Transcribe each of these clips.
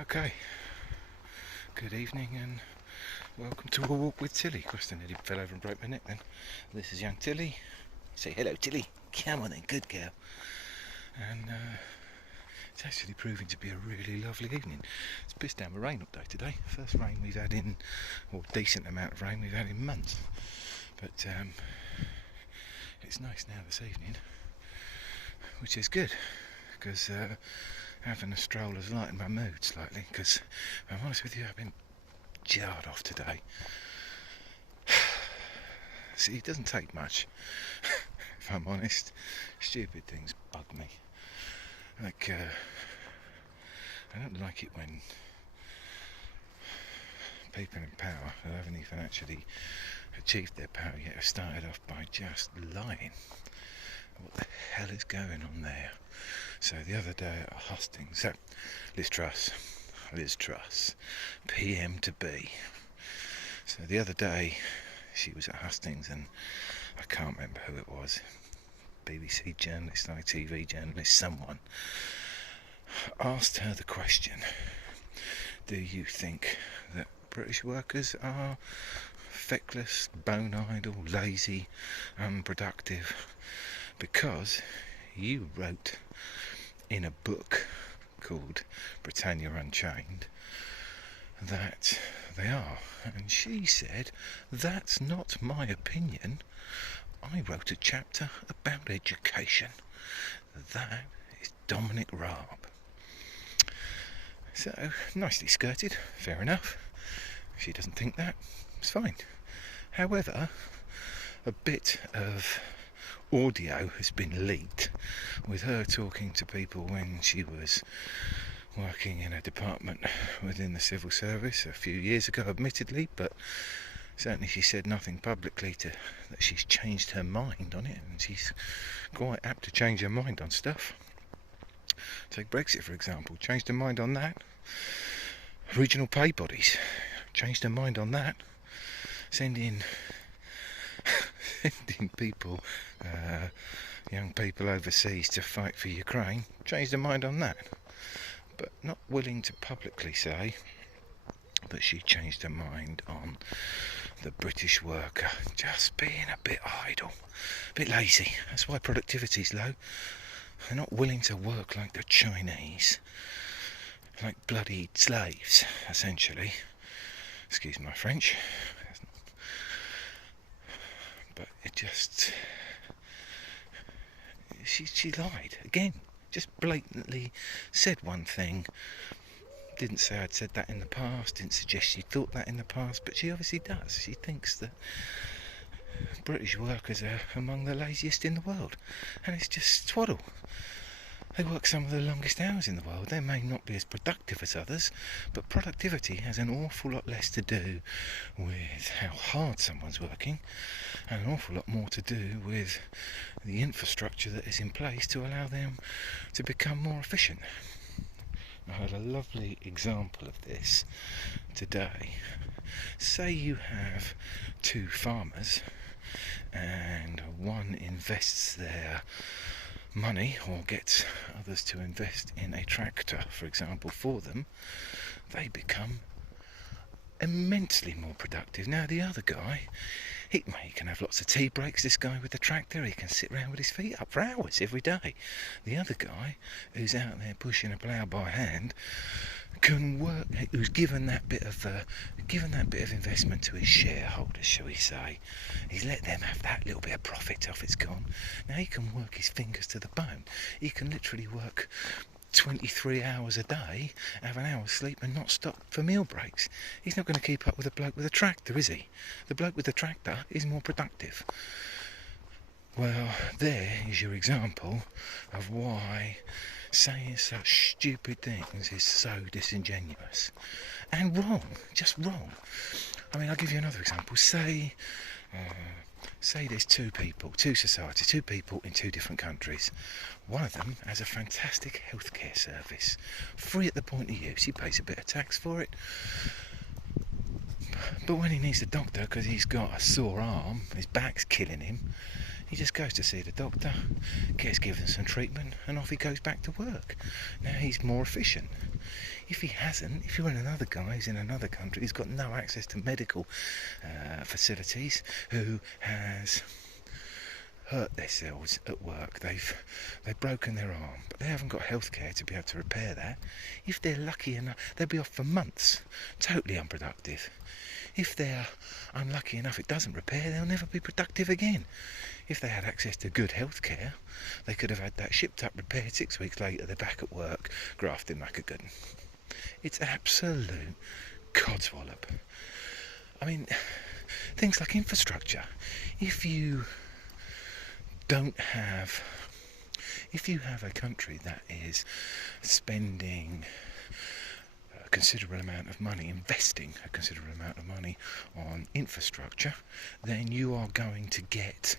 Okay, good evening and welcome to a walk with Tilly. Of course, I nearly fell over and broke my neck then. This is young Tilly. Say hello, Tilly. Come on then, good girl. And it's actually proving to be a really lovely evening. It's pissed down with rain up day today. First rain we've had in, or decent amount of rain we've had in months. But it's nice now this evening, which is good, because having a stroll has lightened my mood slightly, because if I'm honest with you, I've been jarred off today. See, it doesn't take much, if I'm honest. Stupid things bug me. Like, I don't like it when people in power who haven't even actually achieved their power yet have started off by just lying. What the hell is going on there? So the other day at Hustings, so Liz Truss, PM to be. So the other day she was at Hustings and I can't remember who it was, BBC journalist, ITV journalist, someone asked her the question, do you think that British workers are feckless, bone-eyed, or lazy, unproductive because you wrote in a book called Britannia Unchained that they are? And she said, that's not my opinion. I wrote a chapter about education. That is Dominic Raab. So, nicely skirted, fair enough. If she doesn't think that, it's fine. However, a bit of audio has been leaked with her talking to people when she was working in a department within the civil service a few years ago, admittedly, but certainly she said nothing publicly that she's changed her mind on it, and she's quite apt to change her mind on stuff. Take Brexit, for example, changed her mind on that. Regional pay bodies, changed her mind on that. Sending people, young people overseas to fight for Ukraine, changed her mind on that. But not willing to publicly say that she changed her mind on the British worker just being a bit idle, a bit lazy. That's why productivity's low. They're not willing to work like the Chinese, like bloody slaves, essentially. Excuse my French. But it just... She lied again. Just blatantly said one thing. Didn't say I'd said that in the past. Didn't suggest she thought that in the past. But she obviously does. She thinks that British workers are among the laziest in the world. And it's just twaddle. They work some of the longest hours in the world. They may not be as productive as others, but productivity has an awful lot less to do with how hard someone's working, and an awful lot more to do with the infrastructure that is in place to allow them to become more efficient. I had a lovely example of this today. Say you have two farmers, and one invests their money or gets others to invest in a tractor, for example, for them. They become immensely more productive. Now the other guy, he can have lots of tea breaks, this guy with the tractor. He can sit around with his feet up for hours every day. The other guy, who's out there pushing a plough by hand, can work, who's given that bit of investment to his shareholders, shall we say. He's let them have that little bit of profit off it's gone. Now he can work his fingers to the bone. He can literally work 23 hours a day, have an hour's sleep and not stop for meal breaks. He's not going to keep up with a bloke with a tractor, is he? The bloke with the tractor is more productive. Well, there is your example of why saying such stupid things is so disingenuous and wrong, just wrong. I mean, I'll give you another example. Say there's two societies, two people in two different countries. One of them has a fantastic healthcare service, free at the point of use. He pays a bit of tax for it, but when he needs a doctor because he's got a sore arm, his back's killing him, he just goes to see the doctor, gets given some treatment, and off he goes back to work. Now he's more efficient. If he hasn't, if you're in another guy who's in another country, who's got no access to medical facilities, who has hurt themselves at work, they've broken their arm, but they haven't got healthcare to be able to repair that. If they're lucky enough, they'll be off for months, totally unproductive. If they're unlucky enough it doesn't repair, they'll never be productive again. If they had access to good healthcare, they could have had that shipped up, repaired. 6 weeks later they're back at work, grafting like a good one. It's absolute codswallop. I mean, things like infrastructure. If you have a country that is spending a considerable amount of money, investing a considerable amount of money on infrastructure, then you are going to get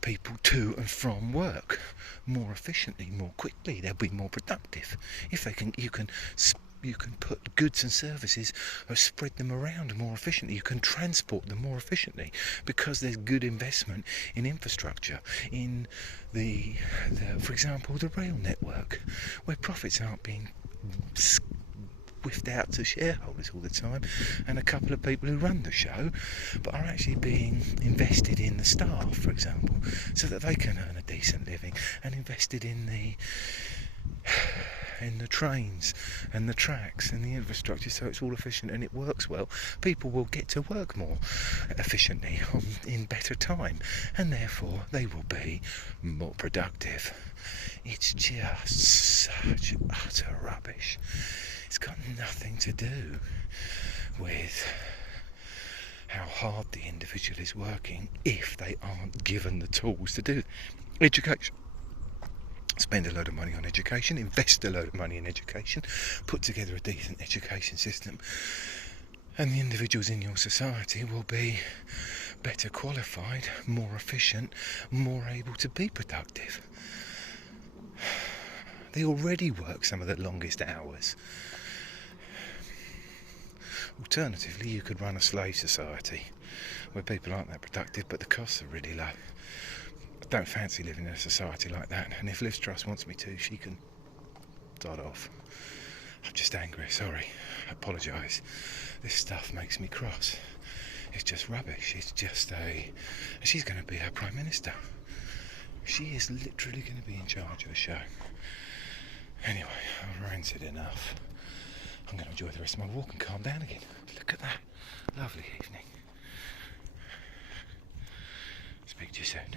people to and from work more efficiently, more quickly. They'll be more productive. If they can, you can put goods and services or spread them around more efficiently. You can transport them more efficiently because there's good investment in infrastructure, in the for example, the rail network, where profits aren't being whiffed out to shareholders all the time, and a couple of people who run the show, but are actually being invested in the staff, for example, so that they can earn a decent living, and invested in the trains and the tracks and the infrastructure, so it's all efficient and it works well. People will get to work more efficiently in better time, and therefore they will be more productive. It's just such utter rubbish. It's got nothing to do with how hard the individual is working if they aren't given the tools to do it. Education. Spend a load of money on education, invest a load of money in education, put together a decent education system, and the individuals in your society will be better qualified, more efficient, more able to be productive. They already work some of the longest hours. Alternatively, you could run a slave society where people aren't that productive but the costs are really low. I don't fancy living in a society like that, and if Liz Truss wants me to, she can start off. I'm just angry, sorry, I apologise. This stuff makes me cross. It's just rubbish. It's just she's going to be our Prime Minister. She is literally going to be in charge of the show. Anyway, I've ranted enough. I'm going to enjoy the rest of my walk and calm down again. Look at that. Lovely evening. Speak to you soon.